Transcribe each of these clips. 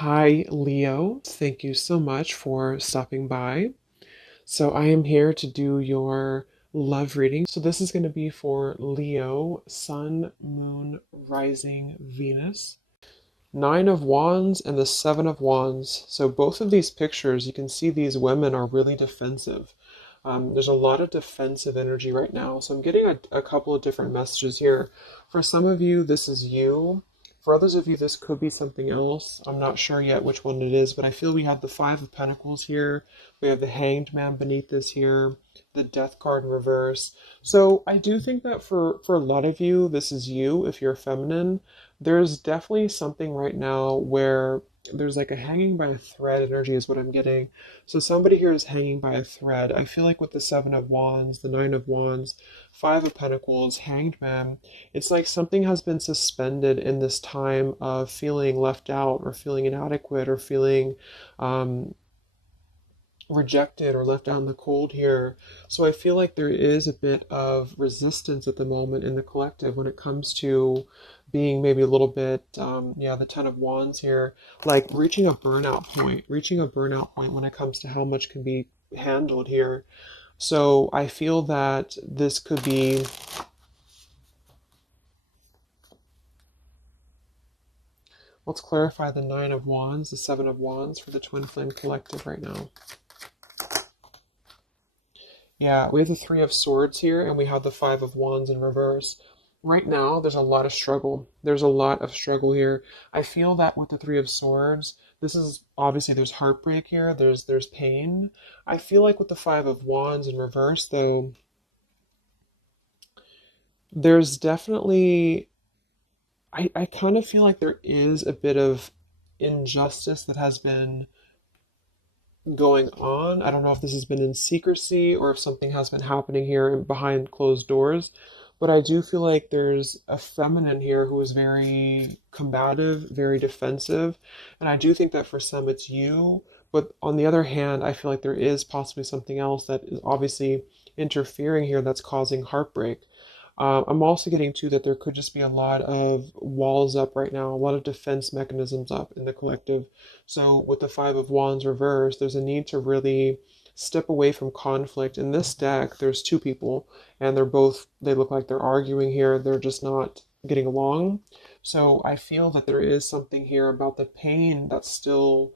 Hi, Leo. Thank you so much for stopping by. So, I am here to do your love reading. So, this is going to be for Leo, Sun, Moon, Rising, Venus. Nine of Wands and the Seven of Wands. So, both of these pictures, you can see these women are really defensive. There's a lot of defensive energy right now. So, I'm getting a couple of different messages here. For some of you, this is you. For others of you, this could be something else. I'm not sure yet which one it is, but I feel we have the Five of Pentacles here. We have the Hanged Man beneath this here, the Death card in reverse. So I do think that for a lot of you, this is you if you're feminine. There's definitely something right now where there's like a hanging by a thread energy is what I'm getting. So somebody here is hanging by a thread. I feel like with the Seven of Wands, the Nine of Wands, Five of Pentacles, Hanged Man, it's like something has been suspended in this time of feeling left out or feeling inadequate or feeling um, rejected or left out in the cold here. So I feel like there is a bit of resistance at the moment in the collective when it comes to being maybe a little bit, yeah, the Ten of Wands here, like reaching a burnout point when it comes to how much can be handled here. So I feel that this could be. Let's clarify the Nine of Wands, the Seven of Wands for the Twin Flame Collective right now. Yeah, we have the Three of Swords here, and we have the Five of Wands in reverse. Right now, there's a lot of struggle. There's a lot of struggle here. I feel that with the Three of Swords, this is obviously there's heartbreak here. There's pain. I feel like with the Five of Wands in reverse, though, there's definitely I kind of feel like there is a bit of injustice that has been going on. I don't know if this has been in secrecy or if something has been happening here behind closed doors, but I do feel like there's a feminine here who is very combative, very defensive, and I do think that for some it's you. But on the other hand, I feel like there is possibly something else that is obviously interfering here that's causing heartbreak. I'm also getting to that there could just be a lot of walls up right now, a lot of defense mechanisms up in the collective. So with the Five of Wands reversed, there's a need to really step away from conflict. In this deck, there's two people, and they look like they're arguing here. They're just not getting along. So I feel that there is something here about the pain that's still,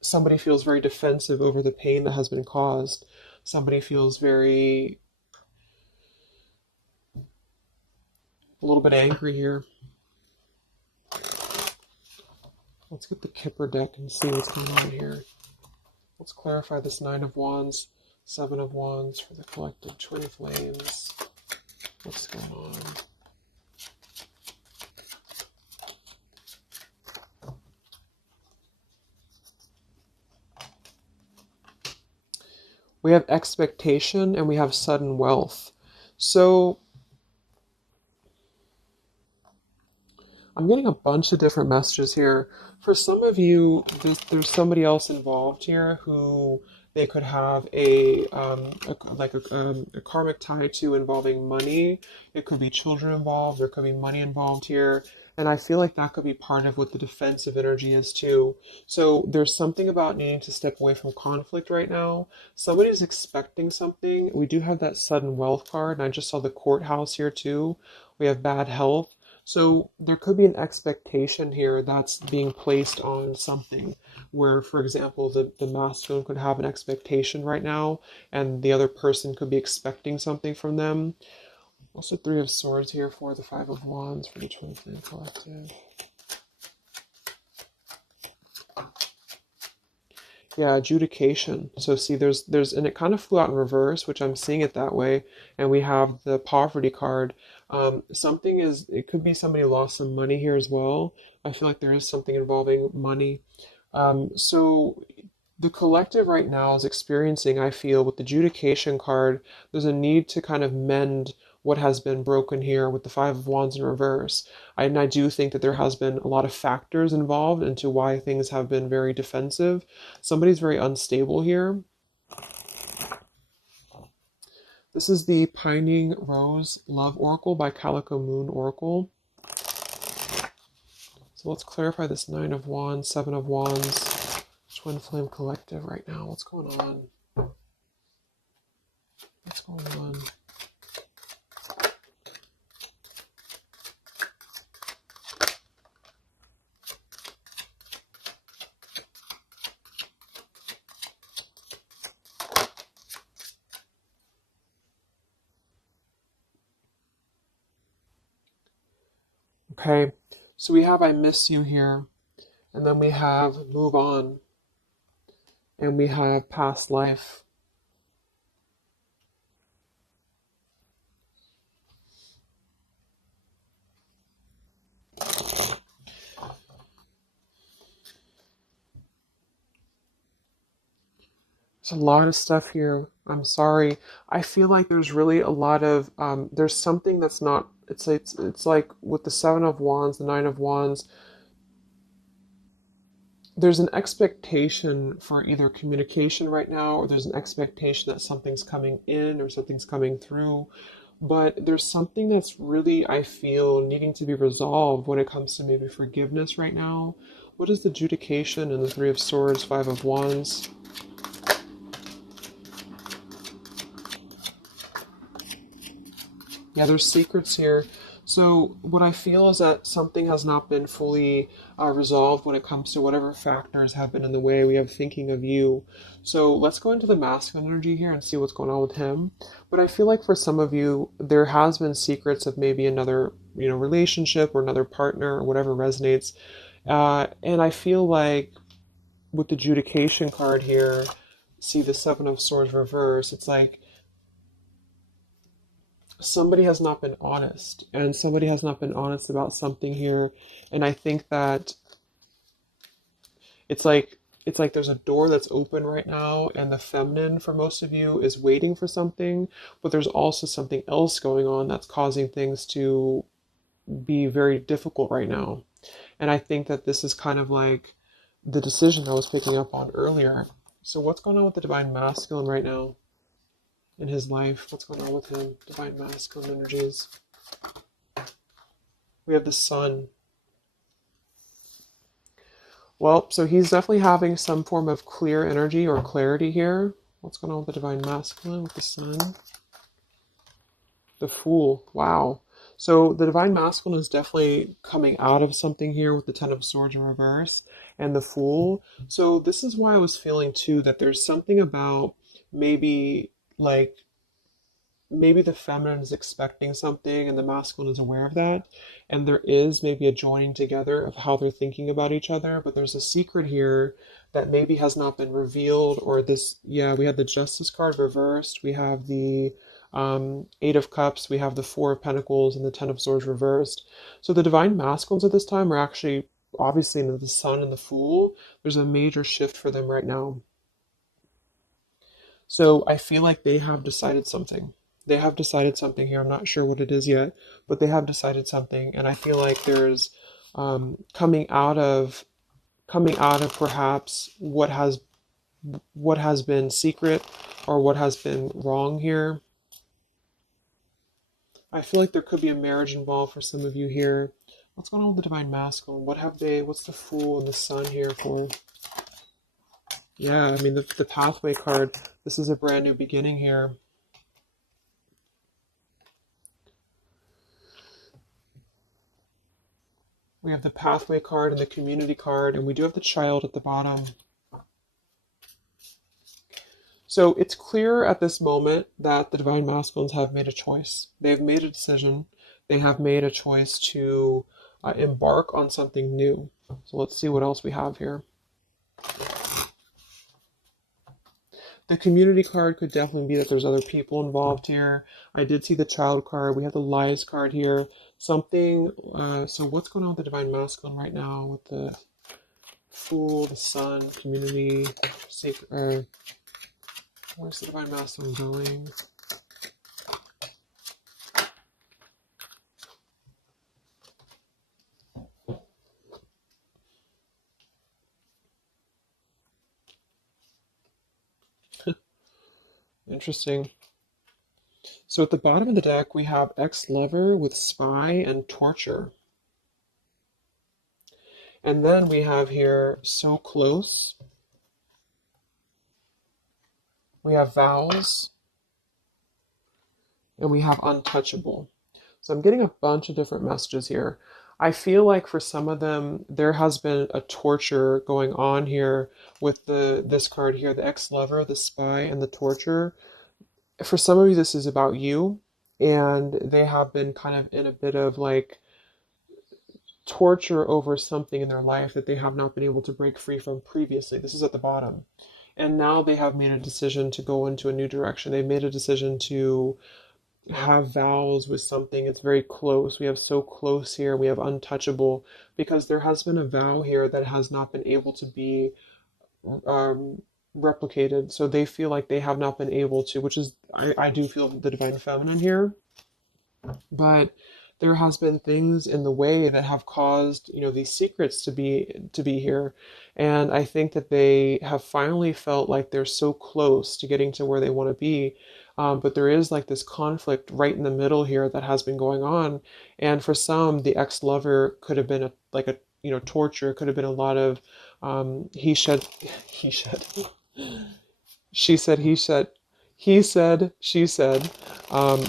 somebody feels very defensive over the pain that has been caused. Somebody feels very, a little bit angry here. Let's get the Kipper deck and see what's going on here. Let's clarify this Nine of Wands, Seven of Wands for the collective twin flames. What's going on? We have expectation and we have sudden wealth. So I'm getting a bunch of different messages here. For some of you, there's somebody else involved here who they could have a karmic tie to involving money. It could be children involved. There could be money involved here. And I feel like that could be part of what the defensive energy is too. So there's something about needing to step away from conflict right now. Somebody's expecting something. We do have that sudden wealth card, and I just saw the courthouse here too. We have bad health. So there could be an expectation here that's being placed on something where, for example, the masculine could have an expectation right now and the other person could be expecting something from them. What's the Three of Swords here for the Five of Wands for the Twin Flame Collective? Yeah, adjudication. So see, and it kind of flew out in reverse, which I'm seeing it that way. And we have the poverty card. It could be somebody lost some money here as well. I feel like there is something involving money. So the collective right now is experiencing, I feel, with the adjudication card, there's a need to kind of mend what has been broken here with the Five of Wands in reverse. And I do think that there has been a lot of factors involved into why things have been very defensive. Somebody's very unstable here. This is the Pining Rose Love Oracle by Calico Moon Oracle. So let's clarify this Nine of Wands, Seven of Wands, Twin Flame Collective right now. What's going on? What's going on? Okay, so we have I miss you here, and then we have move on, and we have past life. There's a lot of stuff here. I'm sorry. I feel like there's really a lot of there's something that's not. It's like with the Seven of Wands, the Nine of Wands. There's an expectation for either communication right now, or there's an expectation that something's coming in or something's coming through. But there's something that's really, I feel, needing to be resolved when it comes to maybe forgiveness right now. What is the adjudication in the Three of Swords, Five of Wands? Yeah, there's secrets here. So what I feel is that something has not been fully resolved when it comes to whatever factors have been in the way. We have thinking of you. So let's go into the masculine energy here and see what's going on with him. But I feel like for some of you, there has been secrets of maybe another, relationship or another partner or whatever resonates. And I feel like with the adjudication card here, see the Seven of Swords reverse, it's like somebody has not been honest, and somebody has not been honest about something here. And I think that it's like there's a door that's open right now, and the feminine for most of you is waiting for something, but there's also something else going on that's causing things to be very difficult right now. And I think that this is kind of like the decision I was picking up on earlier. So what's going on with the divine masculine right now in his life? What's going on with him? Divine masculine energies. We have the sun. Well, so he's definitely having some form of clear energy or clarity here. What's going on with the divine masculine with the sun? The Fool. Wow. So the divine masculine is definitely coming out of something here with the Ten of Swords in reverse and the Fool. So this is why I was feeling too that there's something about maybe like maybe the feminine is expecting something and the masculine is aware of that, and there is maybe a joining together of how they're thinking about each other, but there's a secret here that maybe has not been revealed. Or this, yeah, we have the Justice card reversed, we have the Eight of Cups, we have the Four of Pentacles, and the Ten of Swords reversed. So the divine masculines at this time are actually obviously into the Sun and the Fool. There's a major shift for them right now. So I feel like they have decided something. They have decided something here. I'm not sure what it is yet, but they have decided something, and I feel like there's coming out of perhaps what has been secret or what has been wrong here. I feel like there could be a marriage involved for some of you here. What's going on with the divine masculine? What have they? What's the Fool and the Sun here for? Yeah, I mean the pathway card. This is a brand new beginning here. We have the pathway card and the community card, and we do have the child at the bottom. So it's clear at this moment that the divine masculines have made a choice. They've made a decision. They have made a choice to embark on something new. So let's see what else we have here. The community card could definitely be that there's other people involved here. I did see the child card. We have the lies card here. Something, so what's going on with the divine masculine right now with the Fool, the Sun, community, sacred, where's the divine masculine going? Interesting. So at the bottom of the deck, we have ex-lover with spy and torture. And then we have here so close. We have vows, and we have untouchable. So I'm getting a bunch of different messages here. I feel like for some of them, there has been a torture going on here with this card here, the ex-lover, the spy, and the torture. For some of you, this is about you, and they have been kind of in a bit of like torture over something in their life that they have not been able to break free from previously. This is at the bottom. And now they have made a decision to go into a new direction. They've made a decision to have vows with something. It's very close. We have so close here. We have untouchable because there has been a vow here that has not been able to be um, replicated. So they feel like they have not been able to, which is, I do feel the divine feminine here, but there has been things in the way that have caused these secrets to be here, and I think that they have finally felt like they're so close to getting to where they want to be, but there is like this conflict right in the middle here that has been going on, and for some the ex-lover could have been a torture. It could have been a lot of he said he said she said he said she said,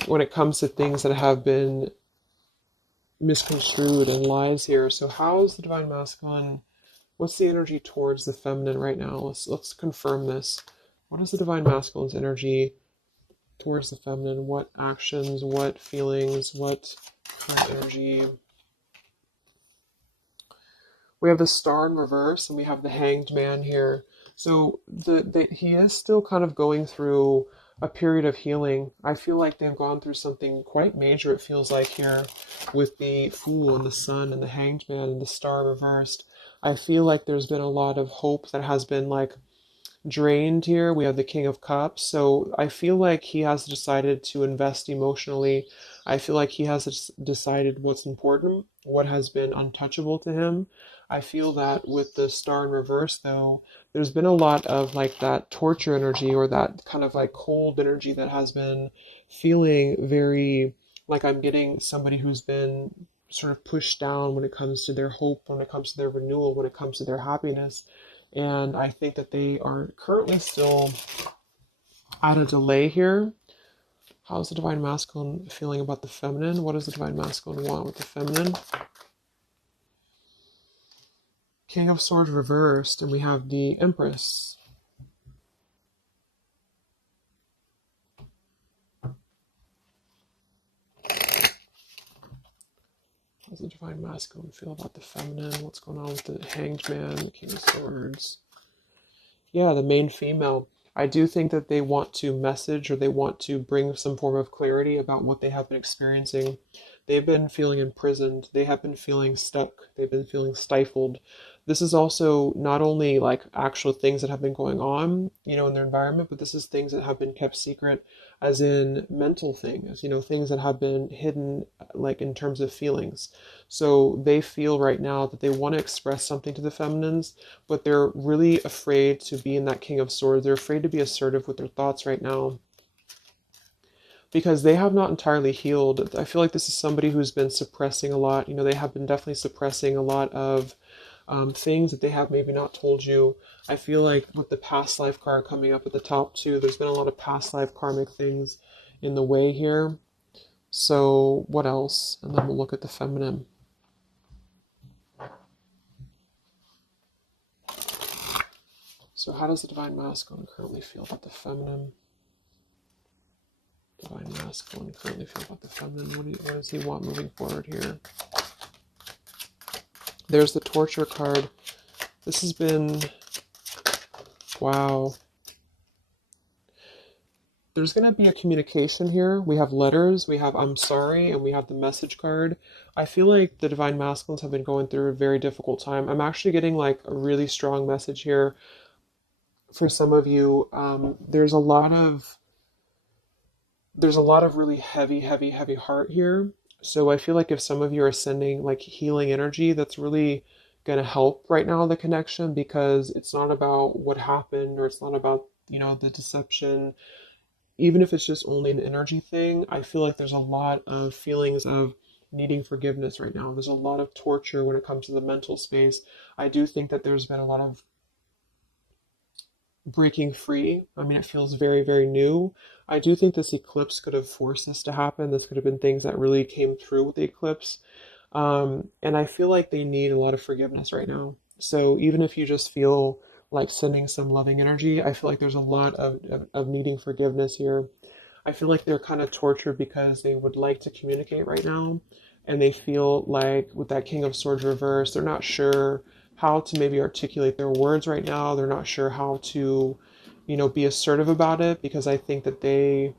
when it comes to things that have been misconstrued and lies here. So how is the divine masculine? What's the energy towards the feminine right now? Let's confirm this. What is the divine masculine's energy towards the feminine? What actions, what feelings, what current energy? We have the star in reverse and we have the hanged man here. So he is still kind of going through a period of healing. I feel like they've gone through something quite major, it feels like here, with the fool and the sun and the hanged man and the star reversed. I feel like there's been a lot of hope that has been like drained here. We have the King of Cups. So I feel like he has decided to invest emotionally. I feel like he has decided what's important, what has been untouchable to him. I feel that with the star in reverse, though, there's been a lot of like that torture energy or that kind of like cold energy that has been feeling very like I'm getting somebody who's been sort of pushed down when it comes to their hope, when it comes to their renewal, when it comes to their happiness. And I think that they are currently still at a delay here. How's the divine masculine feeling about the feminine? What does the divine masculine want with the feminine? King of Swords reversed, and we have the Empress. How does the divine masculine feel about the feminine? What's going on with the Hanged Man, the King of Swords? Yeah, the main female. I do think that they want to message or they want to bring some form of clarity about what they have been experiencing. They've been feeling imprisoned. They have been feeling stuck. They've been feeling stifled. This is also not only like actual things that have been going on, in their environment, but this is things that have been kept secret, as in mental things, things that have been hidden, like in terms of feelings. So they feel right now that they want to express something to the feminines, but they're really afraid to be in that King of Swords. They're afraid to be assertive with their thoughts right now because they have not entirely healed. I feel like this is somebody who's been suppressing a lot. They have been definitely suppressing a lot of things that they have maybe not told you. I feel like with the past life card coming up at the top too, there's been a lot of past life karmic things in the way here. So what else? And then we'll look at the feminine. So how does the divine masculine currently feel about the feminine? Divine masculine currently feel about the feminine? What does he want moving forward here? There's the torture card. This has been, wow. There's going to be a communication here. We have letters, we have I'm sorry, and we have the message card. I feel like the divine masculines have been going through a very difficult time. I'm actually getting like a really strong message here for some of you. There's a lot of really heavy, heavy, heavy heart here. So I feel like if some of you are sending like healing energy, that's really going to help right now the connection, because it's not about what happened or it's not about, the deception. Even if it's just only an energy thing, I feel like there's a lot of feelings of needing forgiveness right now. There's a lot of torture when it comes to the mental space. I do think that there's been a lot of breaking free. I mean, it feels very, very new. I do think this eclipse could have forced this to happen. This could have been things that really came through with the eclipse. And I feel like they need a lot of forgiveness right now. So even if you just feel like sending some loving energy, I feel like there's a lot of needing forgiveness here. I feel like they're kind of tortured because they would like to communicate right now. And they feel like with that King of Swords reverse, they're not sure how to maybe articulate their words right now. They're not sure how to, be assertive about it because I think that there's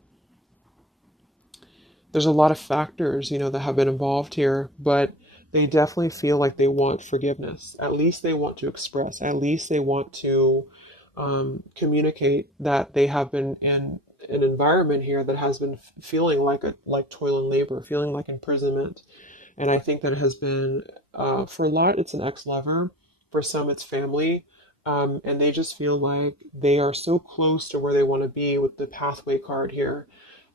a lot of factors, that have been involved here, but they definitely feel like they want forgiveness. At least they want to express. At least they want to communicate that they have been in an environment here that has been feeling like toil and labor, feeling like imprisonment. And I think that it has been, for a lot, it's an ex-lover. For some, it's family. And they just feel like they are so close to where they want to be with the pathway card here.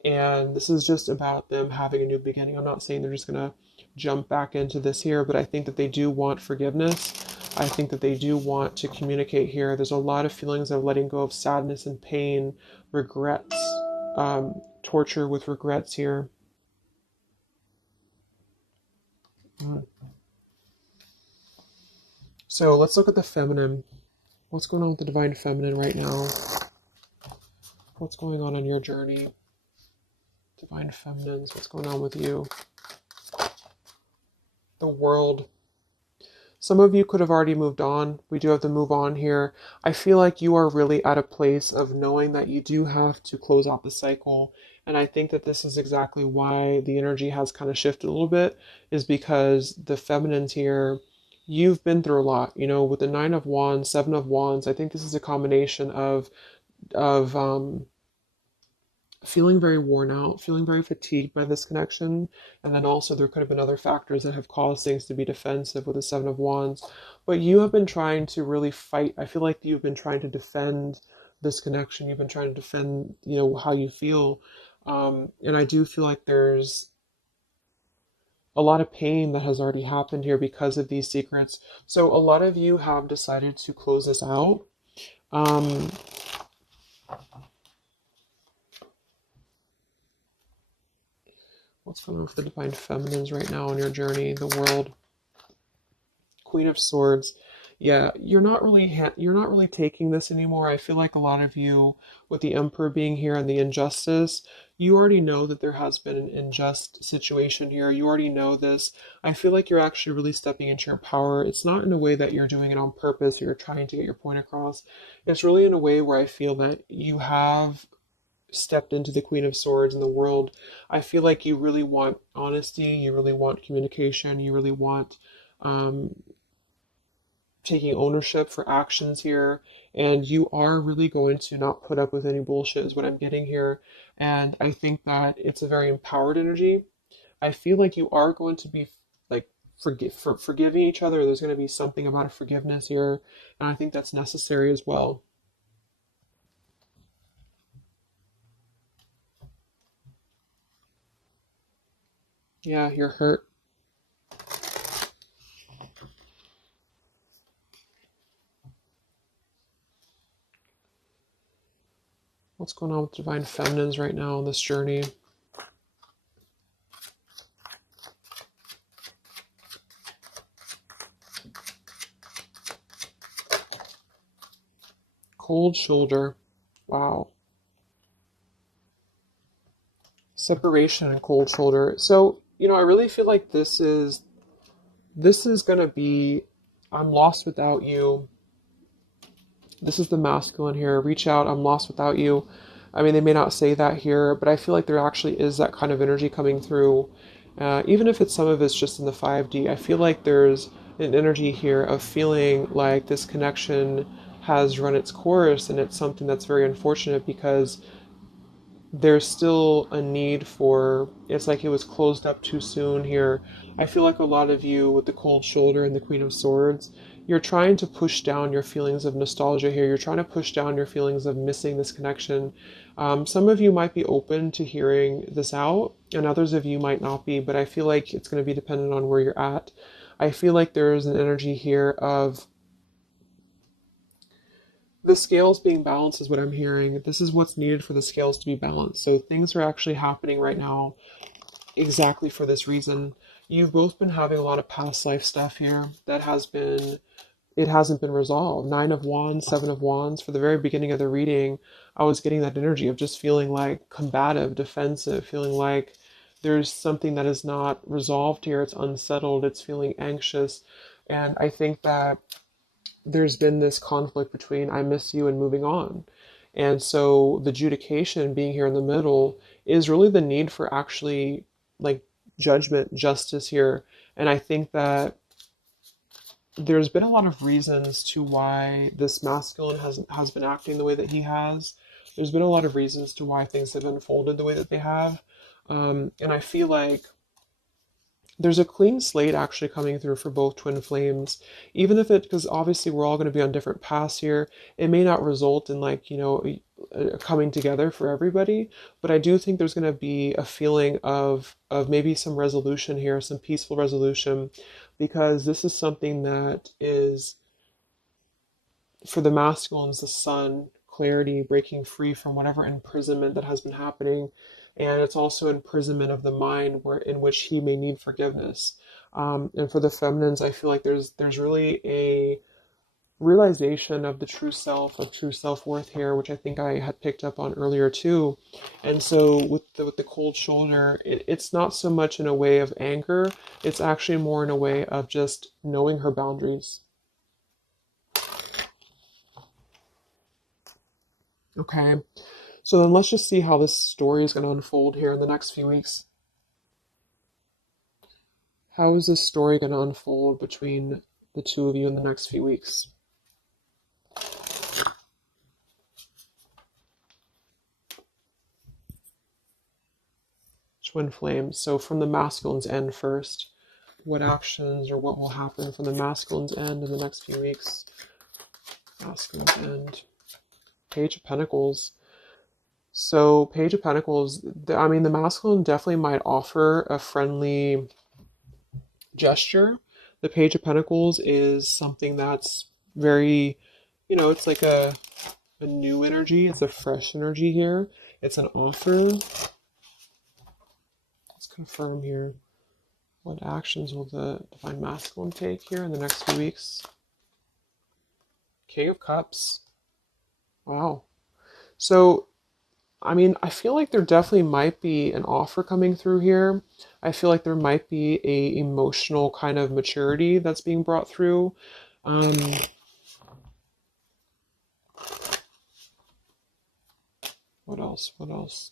And this is just about them having a new beginning. I'm not saying they're just going to jump back into this here, but I think that they do want forgiveness. I think that they do want to communicate here. There's a lot of feelings of letting go of sadness and pain, regrets, torture with regrets here. Mm. So let's look at the feminine. What's going on with the divine feminine right now? What's going on your journey? Divine feminines, what's going on with you? The world. Some of you could have already moved on. We do have to move on here. I feel like you are really at a place of knowing that you do have to close out the cycle. And I think that this is exactly why the energy has kind of shifted a little bit, is because the feminines here, you've been through a lot, with the Nine of Wands, Seven of Wands. I think this is a combination of feeling very worn out, feeling very fatigued by this connection. And then also there could have been other factors that have caused things to be defensive with the Seven of Wands. But you have been trying to really fight. I feel like you've been trying to defend this connection. You've been trying to defend, how you feel. And I do feel like there's a lot of pain that has already happened here because of these secrets. So a lot of you have decided to close this out. Um, What's going on with the divine feminines right now on your journey? The world, Queen of Swords. Yeah, you're not really taking this anymore. I feel like a lot of you, with the Emperor being here and the injustice, you already know that there has been an unjust situation here. You already know this. I feel like you're actually really stepping into your power. It's not in a way that you're doing it on purpose or you're trying to get your point across. It's really in a way where I feel that you have stepped into the Queen of Swords in the world. I feel like you really want honesty, you really want communication, you really want um, taking ownership for actions here, and you are really going to not put up with any bullshit, is what I'm getting here. And I think that it's a very empowered energy. I feel like you are going to be like forgiving each other. There's going to be something about a forgiveness here, and I think that's necessary as well. Yeah, you're hurt. What's going on with divine feminines right now on this journey? Cold shoulder. Wow. Separation and cold shoulder. So, I really feel like this is gonna be, I'm lost without you. This is the masculine here. Reach out, I'm lost without you. I mean, they may not say that here, but I feel like there actually is that kind of energy coming through. Even if some of it's just in the 5D, I feel like there's an energy here of feeling like this connection has run its course, and it's something that's very unfortunate because there's still a need for, it's like it was closed up too soon here. I feel like a lot of you with the cold shoulder and the Queen of Swords, you're trying to push down your feelings of nostalgia here. You're trying to push down your feelings of missing this connection. Some of you might be open to hearing this out, and others of you might not be, but I feel like it's going to be dependent on where you're at. I feel like there's an energy here of the scales being balanced, is what I'm hearing. This is what's needed for the scales to be balanced. So things are actually happening right now exactly for this reason. You've both been having a lot of past life stuff here that it hasn't been resolved. Nine of Wands, Seven of Wands. For the very beginning of the reading, I was getting that energy of just feeling like combative, defensive, feeling like there's something that is not resolved here. It's unsettled. It's feeling anxious. And I think that there's been this conflict between I miss you and moving on. And so the adjudication being here in the middle is really the need for actually like judgment, justice here. And I think that there's been a lot of reasons to why this masculine has been acting the way that he has. There's been a lot of reasons to why things have unfolded the way that they have. And I feel like there's a clean slate actually coming through for both twin flames, even if it, because obviously we're all going to be on different paths here. It may not result in like, a coming together for everybody, but I do think there's going to be a feeling of maybe some resolution here, some peaceful resolution, because this is something that is for the masculines, the sun, clarity, breaking free from whatever imprisonment that has been happening. And it's also imprisonment of the mind where in which he may need forgiveness. And for the feminines, I feel like there's really a realization of the true self, of true self-worth here, which I think I had picked up on earlier too. And so with the cold shoulder, it's not so much in a way of anger, it's actually more in a way of just knowing her boundaries. Okay, so then let's just see how this story is going to unfold here in the next few weeks. How is this story going to unfold between the two of you in the next few weeks? Twin flames. So from the masculine's end first, what actions or what will happen from the masculine's end in the next few weeks? Masculine's end. Page of Pentacles. So Page of Pentacles, I mean, the masculine definitely might offer a friendly gesture. The Page of Pentacles is something that's very, it's like a new energy. It's a fresh energy here. It's an offer. Let's confirm here. What actions will the Divine Masculine take here in the next few weeks? King of Cups. Wow. So I mean, I feel like there definitely might be an offer coming through here. I feel like there might be a emotional kind of maturity that's being brought through. Um, what else? What else?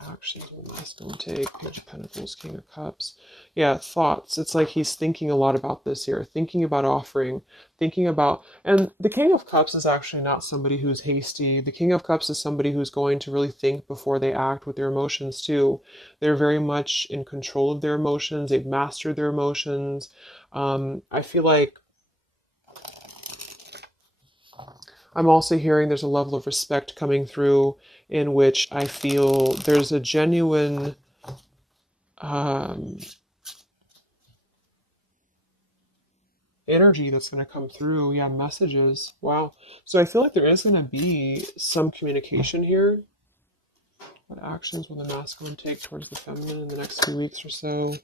Actions will masculine take? Page of Pentacles, King of Cups. Yeah, thoughts. It's like he's thinking a lot about this here, thinking about offering, thinking about, and the King of Cups is actually not somebody who's hasty. The King of Cups is somebody who's going to really think before they act with their emotions too. They're very much in control of their emotions. They've mastered their emotions. I feel like I'm also hearing there's a level of respect coming through in which I feel there's a genuine energy that's going to come through. Yeah, messages. Wow. So I feel like there is going to be some communication here. What actions will the masculine take towards the feminine in the next few weeks or so?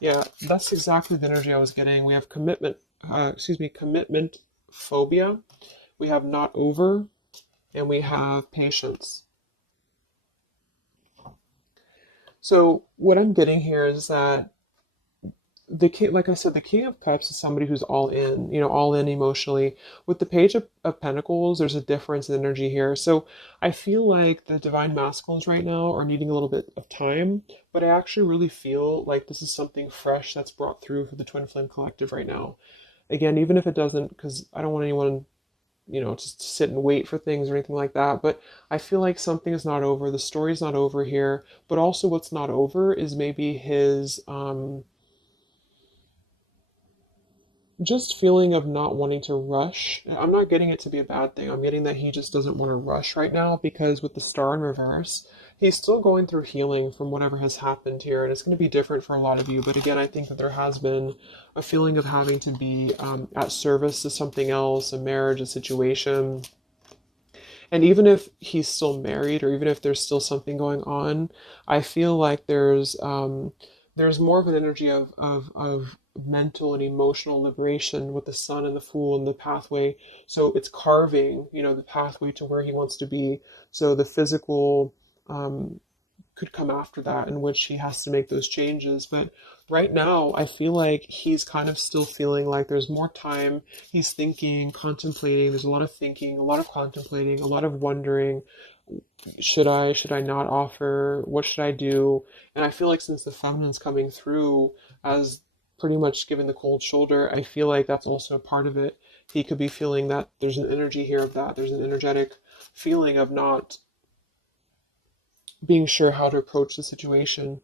Yeah, that's exactly the energy I was getting. We have commitment phobia. We have not over, and we have patience. So what I'm getting here is that the king, like I said, the King of Cups is somebody who's all in, all in emotionally. With the Page of Pentacles, there's a difference in energy here. So I feel like the Divine Masculines right now are needing a little bit of time, but I actually really feel like this is something fresh that's brought through for the Twin Flame Collective right now. Again, even if it doesn't, because I don't want anyone just sit and wait for things or anything like that. But I feel like something is not over. The story's not over here. But also, what's not over is maybe his just feeling of not wanting to rush. I'm not getting it to be a bad thing. I'm getting that he just doesn't want to rush right now because with the star in reverse, he's still going through healing from whatever has happened here. And it's going to be different for a lot of you. But again, I think that there has been a feeling of having to be at service to something else, a marriage, a situation. And even if he's still married, or even if there's still something going on, I feel like there's more of an energy of mental and emotional liberation with the sun and the fool and the pathway. So it's carving, the pathway to where he wants to be. So the physical could come after that, in which he has to make those changes. But right now, I feel like he's kind of still feeling like there's more time. He's thinking, contemplating. There's a lot of thinking, a lot of contemplating, a lot of wondering. Should I not offer? What should I do? And I feel like since the feminine's coming through as pretty much giving the cold shoulder, I feel like that's also a part of it. He could be feeling that there's an energy here of that. There's an energetic feeling of not being sure how to approach the situation.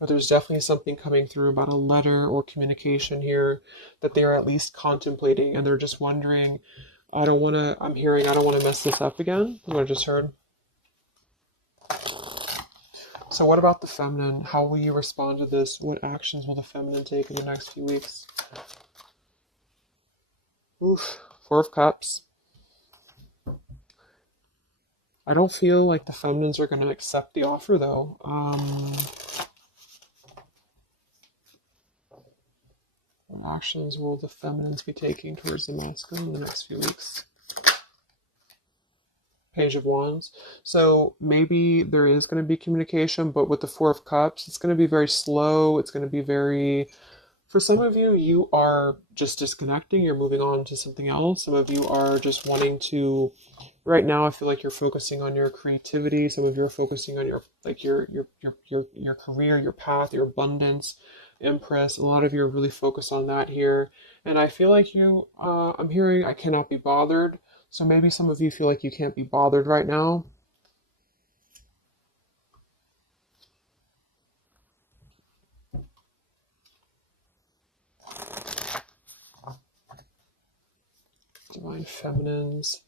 But there's definitely something coming through about a letter or communication here that they're at least contemplating, and they're just wondering, I don't want to mess this up again. What I just heard. So what about the feminine? How will you respond to this? What actions will the feminine take in the next few weeks? Oof, Four of Cups. I don't feel like the feminines are going to accept the offer, though. What actions will the feminines be taking towards the masculine in the next few weeks? Page of Wands. So maybe there is going to be communication, but with the Four of Cups, it's going to be very slow. It's going to be very... For some of you, you are just disconnecting. You're moving on to something else. Some of you are just wanting to... Right now, I feel like you're focusing on your creativity. Some of you are focusing on your career, your path, your abundance, Empress. A lot of you are really focused on that here. And I feel like I'm hearing I cannot be bothered. So maybe some of you feel like you can't be bothered right now. Divine Feminines.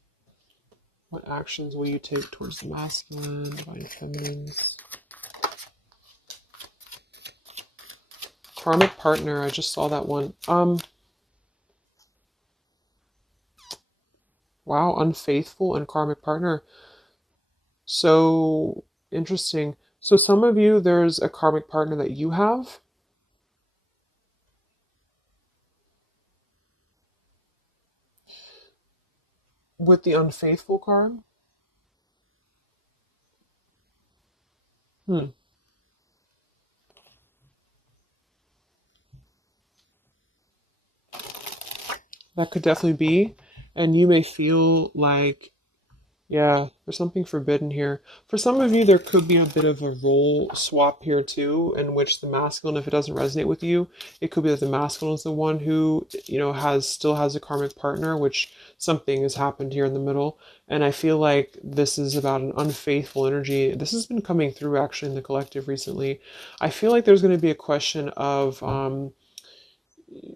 What actions will you take towards the masculine? Divine Feminines. Karmic partner. I just saw that one. Wow, unfaithful and karmic partner. So interesting. So some of you, there's a karmic partner that you have. With the unfaithful card. Hmm. That could definitely be. And you may feel like, yeah, there's something forbidden here. For some of you, there could be a bit of a role swap here too, in which the masculine, if it doesn't resonate with you, it could be that the masculine is the one who, still has a karmic partner, which something has happened here in the middle. And I feel like this is about an unfaithful energy. This has been coming through actually in the collective recently. I feel like there's going to be a question of,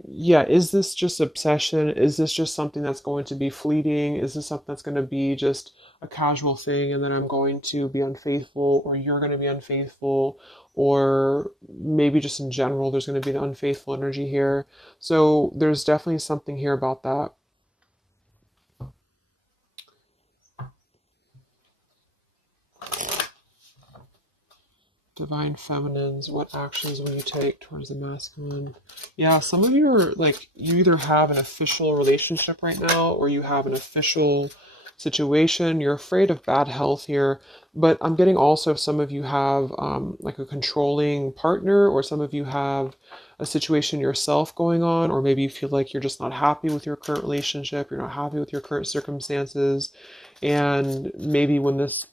yeah, is this just obsession? Is this just something that's going to be fleeting? Is this something that's going to be just a casual thing and then I'm going to be unfaithful, or you're going to be unfaithful, or maybe just in general there's going to be an unfaithful energy here. So there's definitely something here about that. Divine Feminines, what actions will you take towards the masculine? Yeah, some of you are like, you either have an official relationship right now or you have an official situation. You're afraid of bad health here, but I'm getting also some of you have like a controlling partner, or some of you have a situation yourself going on, or maybe you feel like you're just not happy with your current relationship, you're not happy with your current circumstances, and maybe when this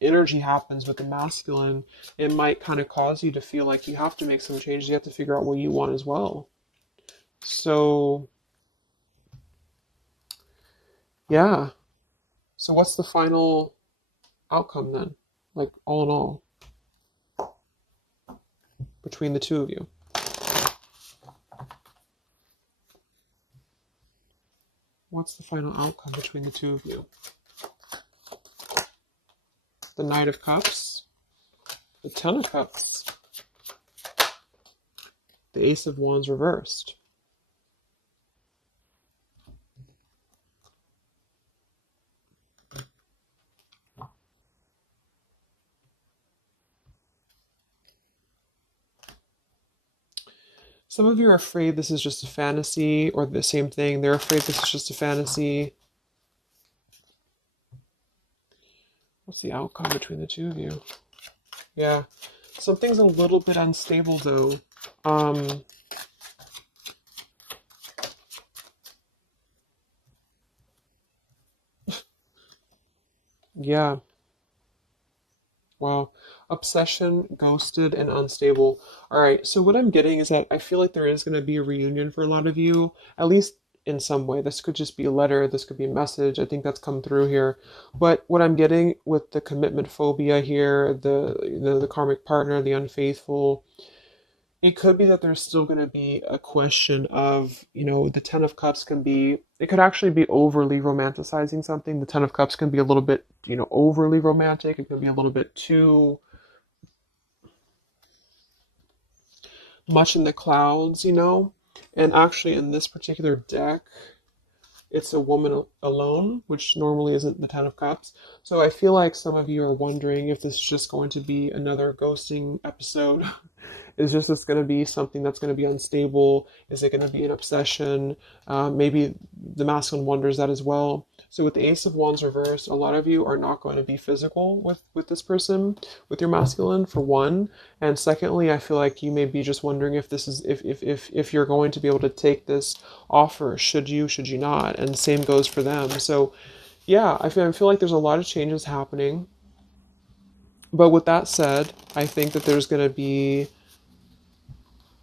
energy happens with the masculine, it might kind of cause you to feel like you have to make some changes. You have to figure out what you want as well. So Yeah. So what's the final outcome then? Like all in all, between the two of you. What's the final outcome between the two of you? The Knight of Cups, the Ten of Cups, the Ace of Wands reversed. Some of you are afraid this is just a fantasy, or the same thing. They're afraid this is just a fantasy. What's the outcome between the two of you? Yeah. Something's a little bit unstable though. Um, yeah. Wow. Obsession, ghosted, and unstable. All right. So what I'm getting is that I feel like there is going to be a reunion for a lot of you, at least in some way. This could just be a letter. This could be a message. I think that's come through here. But what I'm getting with the commitment phobia here, the karmic partner, the unfaithful, it could be that there's still going to be a question of, the Ten of Cups can be, it could actually be overly romanticizing something. The Ten of Cups can be a little bit, overly romantic. It can be a little bit too much in the clouds. And actually, in this particular deck, it's a woman alone, which normally isn't the Ten of Cups. So I feel like some of you are wondering if this is just going to be another ghosting episode. Is just this going to be something that's going to be unstable? Is it going to be an obsession? Maybe the masculine wonders that as well. So with the Ace of Wands reversed, a lot of you are not going to be physical with this person, with your masculine, for one. And secondly, I feel like you may be just wondering if this is if you're going to be able to take this offer. Should you not? And the same goes for them. So yeah, I feel like there's a lot of changes happening. But with that said, I think that there's going to be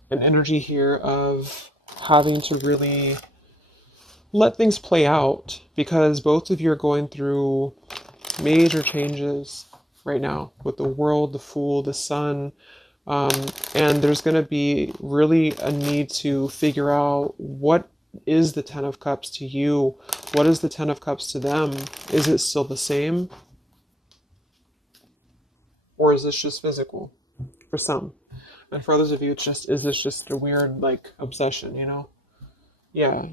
an energy here of having to really let things play out, because both of you are going through major changes right now with the world, the Fool, the Sun. Um, and there's going to be really a need to figure out what is the Ten of Cups to you? What is the Ten of Cups to them? Is it still the same? Or is this just physical for some? And for others of you, is this just a weird, like, obsession? Yeah,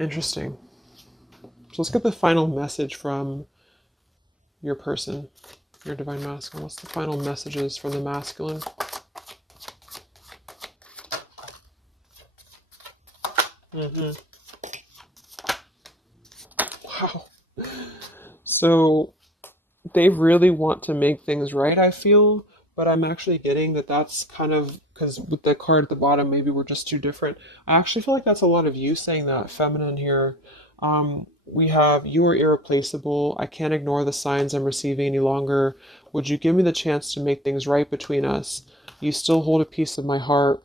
interesting. So let's get the final message from your person, your divine masculine. What's the final messages from the masculine? Mm-hmm. Wow. So they really want to make things right, I feel, but I'm actually getting that that's kind of because with the card at the bottom, maybe we're just too different. I actually feel like that's a lot of you saying that, feminine here. We have, you are irreplaceable. I can't ignore the signs I'm receiving any longer. Would you give me the chance to make things right between us? You still hold a piece of my heart.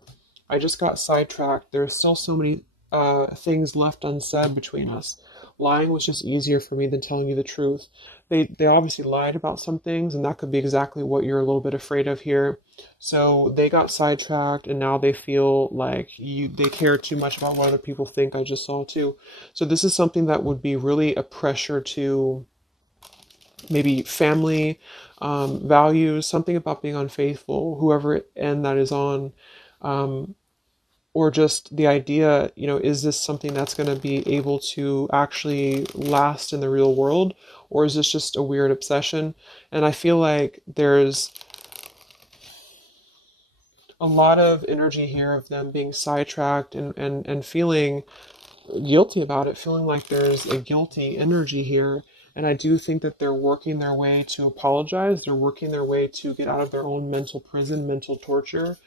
I just got sidetracked. There are still so many things left unsaid between us. Lying was just easier for me than telling you the truth. They obviously lied about some things, and that could be exactly what you're a little bit afraid of here. So they got sidetracked, and now they feel like they care too much about what other people think. I just saw too. So this is something that would be really a pressure to maybe family values, something about being unfaithful, whoever end that is on. Or just the idea, is this something that's going to be able to actually last in the real world? Or is this just a weird obsession? And I feel like there's a lot of energy here of them being sidetracked and feeling guilty about it, feeling like there's a guilty energy here. And I do think that they're working their way to apologize. They're working their way to get out of their own mental prison, mental torture.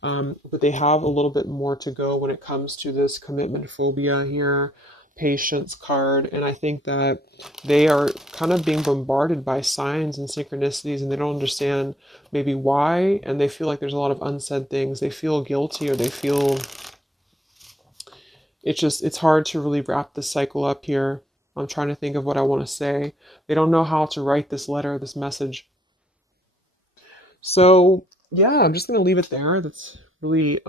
But they have a little bit more to go when it comes to this commitment phobia here, patience card. And I think that they are kind of being bombarded by signs and synchronicities, and they don't understand maybe why. And they feel like there's a lot of unsaid things. They feel guilty, or they feel it's hard to really wrap this cycle up here. I'm trying to think of what I want to say. They don't know how to write this letter, this message. So yeah, I'm just gonna leave it there. That's really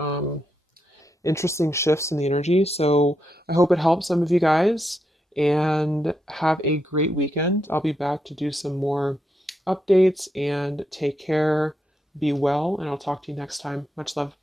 interesting shifts in the energy. So I hope it helps some of you guys and have a great weekend. I'll be back to do some more updates and take care, be well, and I'll talk to you next time. Much love.